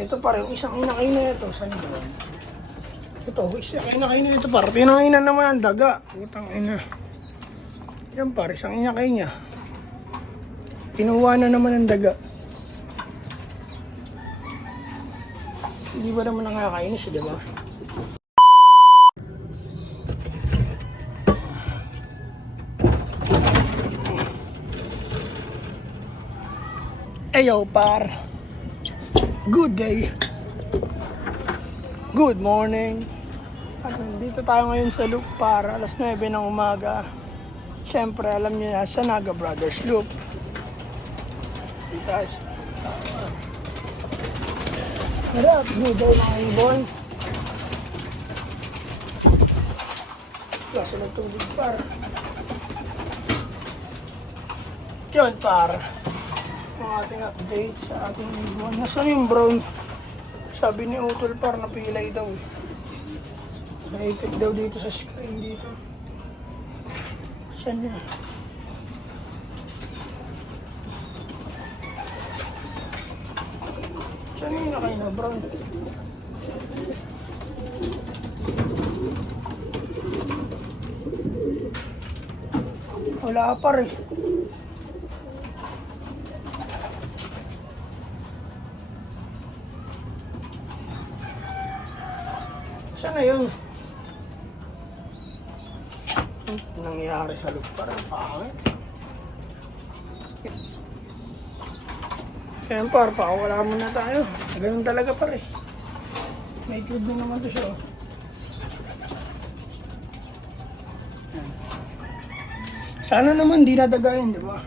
Ito pare, yung isang inakay na ito. Saan ba? Ito, isang inakay na ito pare. Pinangainan naman ang daga. Putang ina. Yan pare, isang inakay niya. Kinuha na naman ang daga. Hindi ba naman nakakainis, di ba? Eyo par. Good day. Good morning. At nandito tayo ngayon sa loop para alas 9 ng umaga. Siyempre alam niyo na sa Naga Brothers Loop. Dito tayo. Harap, good day mga ibon. Kaso nagtubig par. Yun par. Ang ating update sa ating ibon. Nasaan yung brown? Sabi ni Utol par, napilay daw. Naipit daw dito sa screen dito. Saan niya? Saan yung nakay na brown? Wala par eh. Saan na yun? Nangyari sa loop parang pangit. Kaya par, pakawala muna tayo. Ganun talaga par eh. May cube din naman to siya. Sana naman di nadagayin, di ba?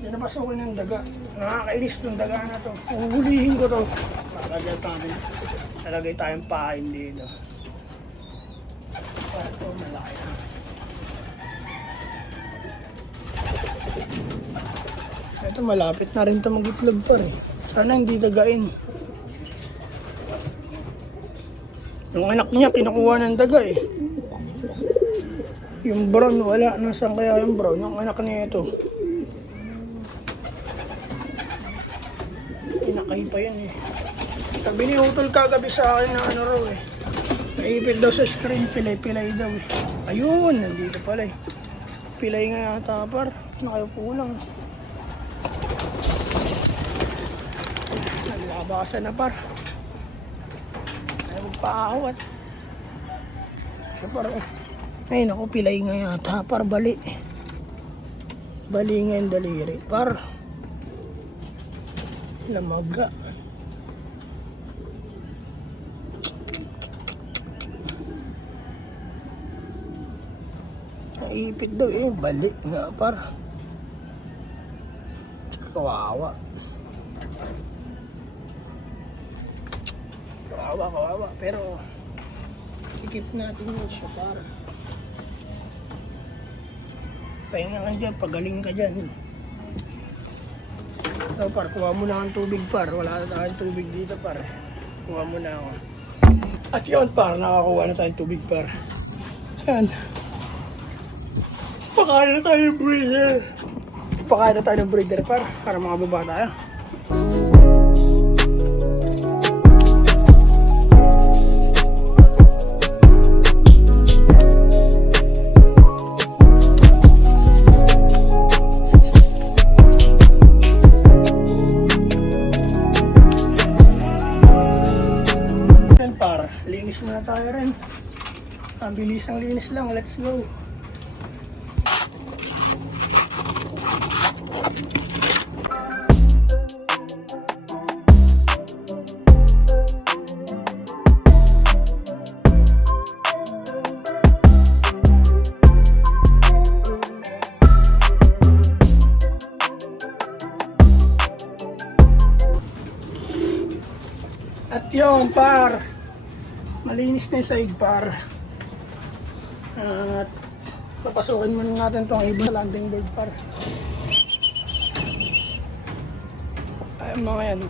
Di napasukin ng daga. Nakakainis ng daga na to. Uhulihin ko to. Talagay tayong pain dito. Ito malaki na. Ito malapit na rin ito mag-itlog pa rin. Sana hindi dagain. Yung anak niya kinukuha ng daga eh. Yung brown wala. Nasaan kaya yung brown? Yung anak niya ito. Inakay pa yan eh. Sabi ni Utol kagabi sa akin na ano raw eh. Naipit daw sa screen, pilay-pilay daw eh. Ayun, nandito pala eh. Pilay nga yata par. Ano kayo pulang? Naglabasan na par. Ayaw magpaawat. Siya par eh. Ay naku, pilay nga yata par, bali. Bali nga yung daliri par. Lamaga. Naipit daw eh, bali nga par. Kawawa. Kawawa. Pero ikip natin yun siya par. Pahinga ka dyan, pagaling ka dyan. So par, kuha mo na ang tubig par. Wala na tayong tubig dito par. Kuha mo na ako. At yun par, nakakuha na tayong tubig par. Yan. Pakain na tayo ng breeder. Pakain na tayo ng breeder par. Para makababa tayo. Linis muna tayo rin. Ang bilis ang linis lang. Let's go. At yun par, malinis na yung saig par. At papasukin muna natin itong ibang landing bird par. Ayun mga yan.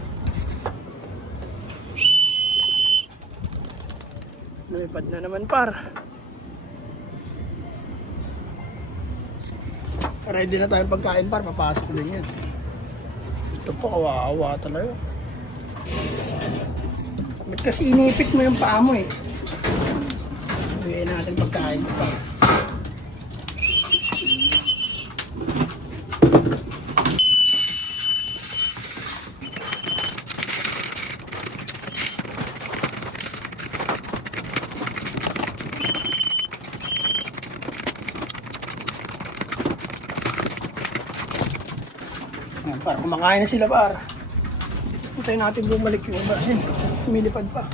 Lumipad na naman par. Ready na tayong pagkain par, papasok din yan. Ito po kawawa talaga. kasi inipit mo yung paa mo eh. Bigyan natin pagkain ko pa. Ayan, par, kumakain na sila par. Hintayin natin bumalik yung iba. Ayan, lumilipad pa.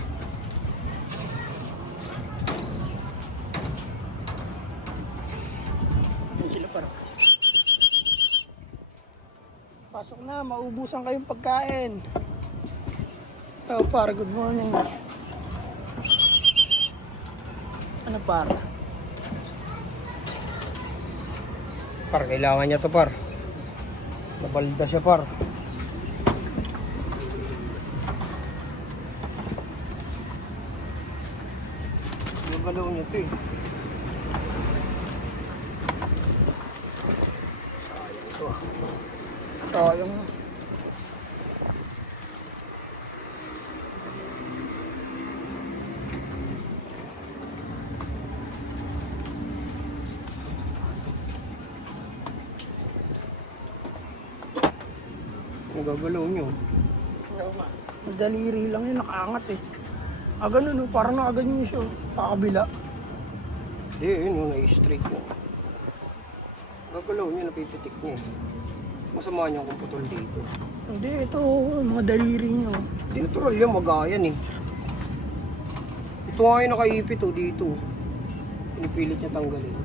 Ayan sila par. Pasok na, maubusan kayong pagkain. Oh par, good morning. Ano par? Par, kailangan niya to par. Nabalda siya par. Nagalaw niya to eh. Sayang. Nagagalaw niyo. Ang daliri lang yun, nakaangat eh. Ganun, parang nakaganyan siya. Pakabila. Yun, na-straight mo. Nagagalaw niya, napipitik niya eh. Masama niya kung putol dito. Hindi, ito, mga daliri niyo. Di natural yan, magayan eh. Ito nga yung nakaipit oh, dito. Pinipilit niya tanggalin.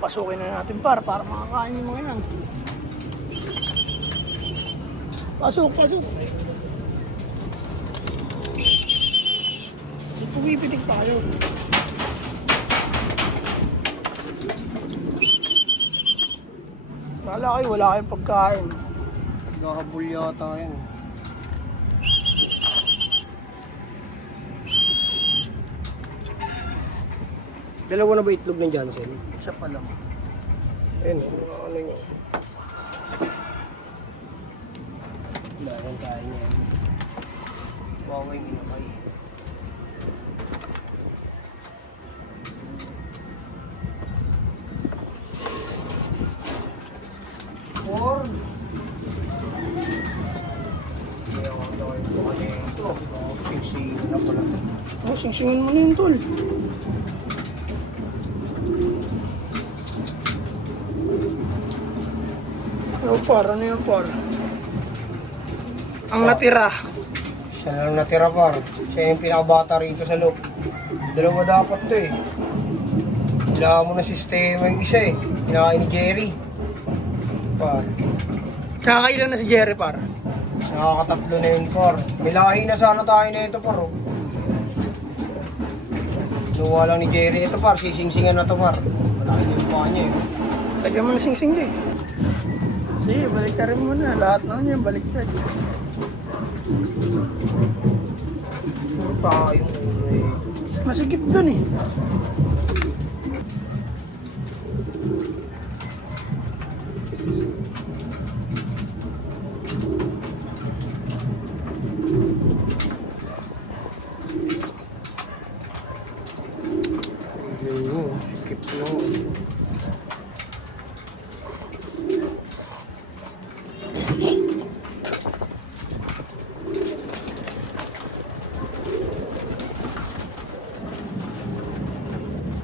Pasukin na natin para makakain yung mga yan. Pasok, pasok. Pumipitik tayo. Kala kayo, wala kayong pagkain. Naghahabol yata yan. Dalawa na ba itlog ng Johnson? Isa pa lang. Ayun, ano nyo. Lagan tayo niya. Baway inakay. Or kaya ako tayo ito kasi ito. Pingsingin na pala. Singsingin mo na yun, tol. Par, ano yun, par? Ang natira. Siya na lang natira par. Siya yung pinakabata rito sa loob. Dalawa dapat to eh. Kailangan mo na sistema yung isa eh. Kinakain ni Jerry. Par. Nakakailan na si Jerry, par? Nakakatatlo na yun par. May lahi na sana tayo na ito par. Oh. Luwa lang ni Jerry. Ito par, sisingsingan na to par. Malaki na yung mukha niya eh. Lagyan mo na singsing din. Sige, balik ka rin muna. Lahat naman yan, balik ka. Puro tayong ulo eh. Masikip dun eh. Ayun, sikip na.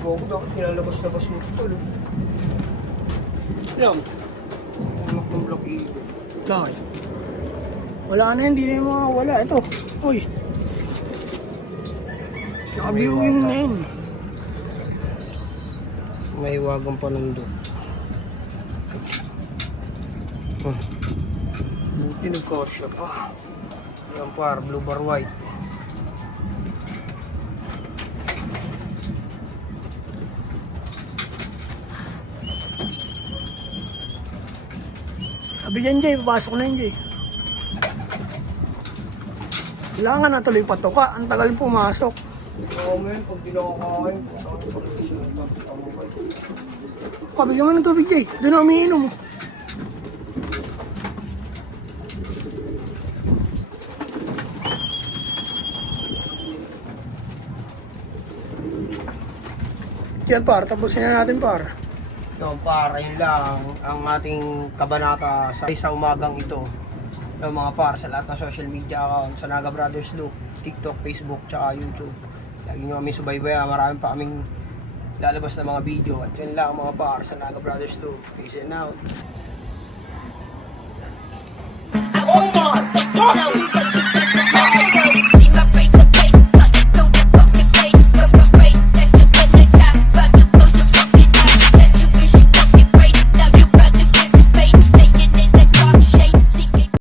Huwag dapat nilalabas-labas mo ito. Alam, Ulak ng block ego. bakit? Wala na, hindi na yung mga wala. Ito, uy. Naka-viewing na yun. May iwagang panundo. Buti nagkosya pa. Yan par, blue bar white. Sabi dyan, Jay, papasok na yun, Jay. Kailangan na tuloy patuka. Ang tagal pumasok. Oo men, pag di nakakain. Kabigyan mo ng tubig, Jay. Doon na umiinom. Yan par, tapusin na natin par. So, para yun lang ang ating kabanata sa umagang ito. Yung mga par sa lahat ng social media account sa Naga Brothers Loop, TikTok, Facebook, tsaka YouTube. Lagi nyo kami subaybayan, marami pa kaming lalabas na mga video. At yun lang mga par sa Naga Brothers Loop. Peace and out. Oh my God!